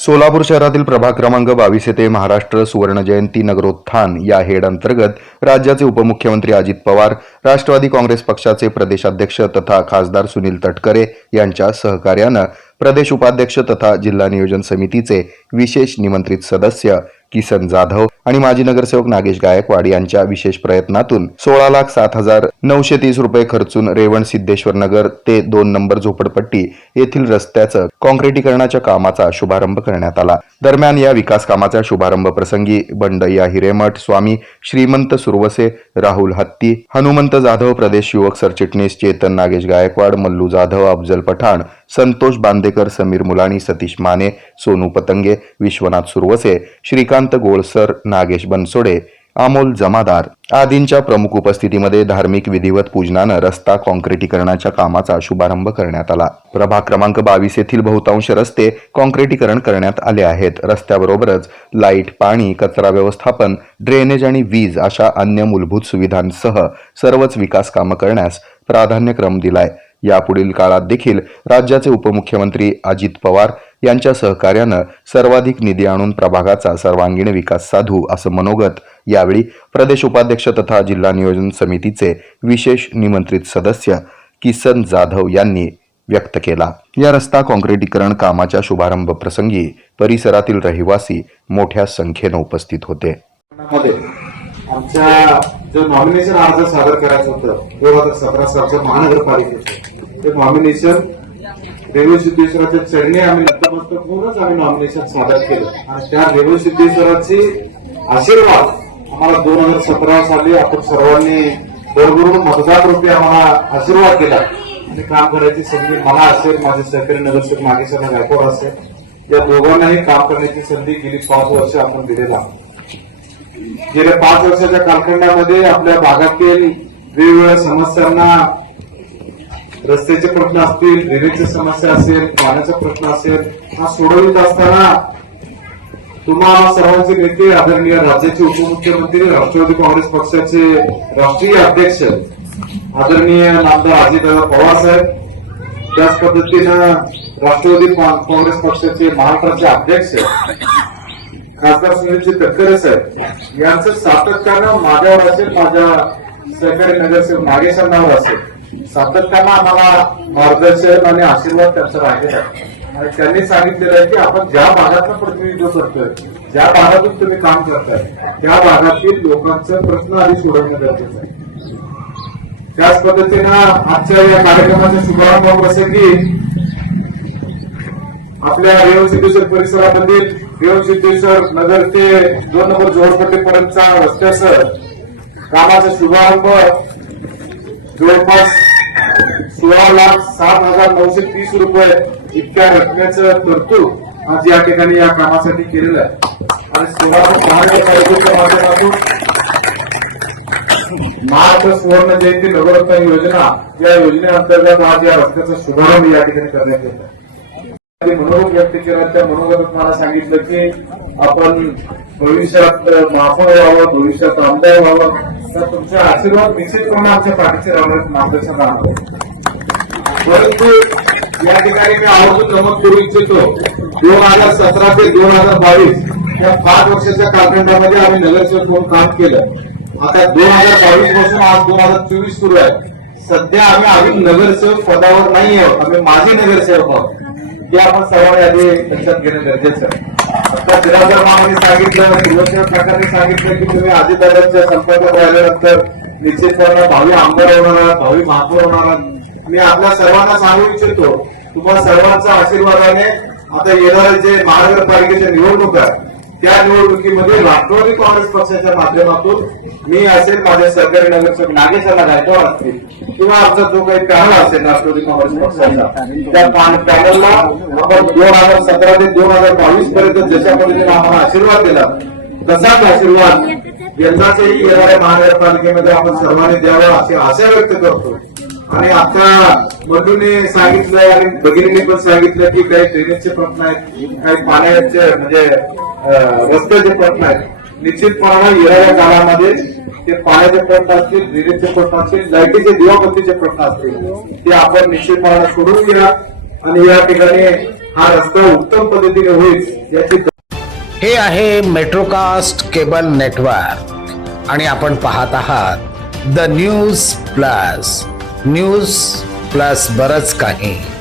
सोलापूर शहरातील प्रभाग क्रमांक बावीस येथे महाराष्ट्र सुवर्ण जयंती नगरोत्थान या हेड अंतर्गत राज्याचे उपमुख्यमंत्री अजित पवार राष्ट्रवादी काँग्रेस पक्षाचे प्रदेशाध्यक्ष तथा खासदार सुनील तटकरे यांच्या सहकार्यानं प्रदेश उपाध्यक्ष तथा जिल्हा नियोजन समितीचे विशेष निमंत्रित सदस्य किसन जाधव आणि माजी नगरसेवक नागेश गायकवाड यांच्या विशेष प्रयत्नातून सोळा लाख सात हजार नऊशे तीस रुपये खर्चून रेवण सिद्धेश्वर नगर ते दोन नंबर झोपडपट्टी येथील रस्त्याचं कॉन्क्रिटीकरणाच्या कामाचा शुभारंभ करण्यात आला. दरम्यान या विकास कामाचा शुभारंभ प्रसंगी बंडय्या हिरेमठ स्वामी श्रीमंत सुरवसे राहुल हत्ती हनुमंत जाधव प्रदेश युवक सरचिटणीस चेतन नागेश गायकवाड मल्लू जाधव अफजल पठाण संतोष बांदेकर समीर मुलाणी सतीश माने सोनू पतंगे विश्वनाथ सुरवसे श्रीकांत गोळसर नागेश बनसोडे अमोल जमादार आदींच्या प्रमुख उपस्थितीमध्ये धार्मिक विधिवत पूजनानं रस्ता काँक्रिटीकरणाच्या कामाचा शुभारंभ करण्यात आला. प्रभाग क्रमांक बावीस येथील बहुतांश रस्ते काँक्रिटीकरण करण्यात आले आहेत. रस्त्याबरोबरच लाइट पाणी कचरा व्यवस्थापन ड्रेनेज आणि वीज अशा अन्य मूलभूत सुविधांसह सर्वच विकास कामं करण्यास प्राधान्यक्रम दिलाय. यापुढील काळात देखील राज्याचे उपमुख्यमंत्री अजित पवार यांच्या सहकार्यानं सर्वाधिक निधी आणून प्रभागाचा सर्वांगीण विकास साधू असं मनोगत यावेळी प्रदेश उपाध्यक्ष तथा जिल्हा नियोजन समितीचे विशेष निमंत्रित सदस्य किसन जाधव यांनी व्यक्त केला. या रस्ता काँक्रिटीकरण कामाच्या शुभारंभ प्रसंगी परिसरातील रहिवासी मोठ्या संख्येनं उपस्थित होते. आमच्या जो नॉमिनेशन अर्ज सादर करायचा होतं दोन हजार सतरा सालच्या महानगरपालिकेचं ते नॉमिनेशन रेणू सिद्धेश्वराच्या चरणी आम्ही नतमस्तक होऊनच आम्ही नॉमिनेशन सादर केलं. आणि त्या रेणू सिद्धेश्वराचे आशीर्वाद आम्हाला दोन हजार सतरा साली आपण सर्वांनी बरोबरून मतदार रूपी आम्हाला आशीर्वाद केला. आणि काम करायची संधी मला असेल माझे सहकारी नगरसेवक नागेश्वर गायकवाड असेल या दोघांनाही काम करण्याची संधी गेली पाच वर्ष आपण दिलेला. गेल्या पाच वर्षाच्या कालखंडामध्ये आपल्या भागातील वेगवेगळ्या समस्यांना रस्त्याचे प्रश्न असतील रेल्वेची समस्या असेल पाण्याचा प्रश्न असेल हा सोडवित असताना तुम्हाला सर्वांचे नेते आदरणीय राज्याचे उपमुख्यमंत्री राष्ट्रवादी काँग्रेस पक्षाचे राष्ट्रीय अध्यक्ष आदरणीय नामदार अजितदादा पवार साहेब त्याच पद्धतीनं राष्ट्रवादी काँग्रेस पक्षाचे महाराष्ट्राचे अध्यक्ष खासदार सुनीलजी तटकरे साहेब यांचं सातत्यानं माझ्यावर असेल माझ्या सहकारी नगरसेवक नागेशांनावर असेल. सातत्यानं आम्हाला मार्गदर्शन आणि आशीर्वाद त्यांचा राहिलेला आहे. आणि त्यांनी सांगितलेलं आहे की आपण ज्या भागातलं प्रतिनिधित्व करतोय ज्या भागातून तुम्ही काम करताय त्या भागातील लोकांचं प्रश्न आधी सोडवणं गरजेचं आहे. त्याच पद्धतीनं आजच्या या कार्यक्रमाच्या शुभारंभ प्रसंगी आपल्या रेवण सिद्धेश्वर परिसरामधील रेवण सिद्धेश्वर नगर ते दोन नंबर जोडपट्टीपर्यंतचा रस्त्यासह कामाचा शुभारंभ जवळपास सोळा लाख सात हजार नऊशे तीस रुपये इतक्या रकमेचं तरतूद आज या ठिकाणी या कामासाठी केलेलं आहे. आणि सोलापूर महानगरपालिकेच्या माध्यमातून महाराष्ट्र सुवर्ण जयंती नवरत्न योजना या योजनेअंतर्गत आज या रस्त्याचा शुभारंभ या ठिकाणी करण्यात येत आहे. मनोरोग व्यक्त केला त्या मनोगतात मला सांगितलं की आपण भविष्यात महापौर व्हावं भविष्यात आमदार व्हावं. तर तुमचा आशीर्वाद निश्चितपणे आमच्या पाठीचे राहण्यात मार्गदर्शन राहतो परंतु या ठिकाणी मी आवर्जून नमूद करू इच्छितो दोन हजार सतरा ते दोन हजार बावीस या पाच वर्षाच्या कालखंडामध्ये आम्ही नगरसेवक म्हणून काम केलं. आता दोन हजार बावीसपासून आज दोन हजार चोवीस सुरू आहे. सध्या आम्ही अजून नगरसेवक पदावर नाही आहोत आम्ही माझे नगरसेवक आहोत. ते आपण सर्वांनी आधी लक्षात घेणं गरजेचं आहे. आता दिनाकर मामाने सांगितलं शिवसेना प्रकारे सांगितलं की तुम्ही अजितदादांच्या संपर्कात राहिल्यानंतर निश्चितपणे भावी आमदार होणार आहात भावी महापौर होणार आहात. मी आपल्या सर्वांना सांगू इच्छितो तुम्हाला सर्वांच्या आशीर्वादाने आता येणारे जे महानगरपालिकेच्या निवडणूक आहे त्या निवडणुकीमध्ये राष्ट्रवादी काँग्रेस पक्षाच्या माध्यमातून मी असेल माझे सरकारी नगरसेवक नागेशाला गायकवाड असतील किंवा आमचा जो काही पॅनल असेल राष्ट्रवादी काँग्रेस पक्षाचा त्या पॅनलला आपण दोन हजार सतरा ते दोन हजार बावीस पर्यंत जशा पद्धतीने आम्हाला आशीर्वाद दिला तसाच आशीर्वाद यंदाच्याही येणाऱ्या महानगरपालिकेमध्ये आपण सर्वांनी द्यावा अशी आशा व्यक्त करतो. आणि आता मधूने सांगितलंय आणि भगिनीने पण सांगितलं की काही ड्रेनेजचे प्रश्न आहेत काही पाण्याचे म्हणजे रस्त्याचे प्रश्न आहेत निश्चितपणानं येणाऱ्या काळामध्ये ते पाण्याचे प्रश्न असतील ड्रेनेजचे प्रश्न असतील लाईटीचे दिवाबत्तीचे प्रश्न असतील ते आपण निश्चितपणानं सोडून घ्या. आणि या ठिकाणी हा रस्ता उत्तम पद्धतीने होईल याची हे आहे मेट्रोकास्ट केबल नेटवर्क आणि आपण पाहत आहात the news plus news plus बरच काही.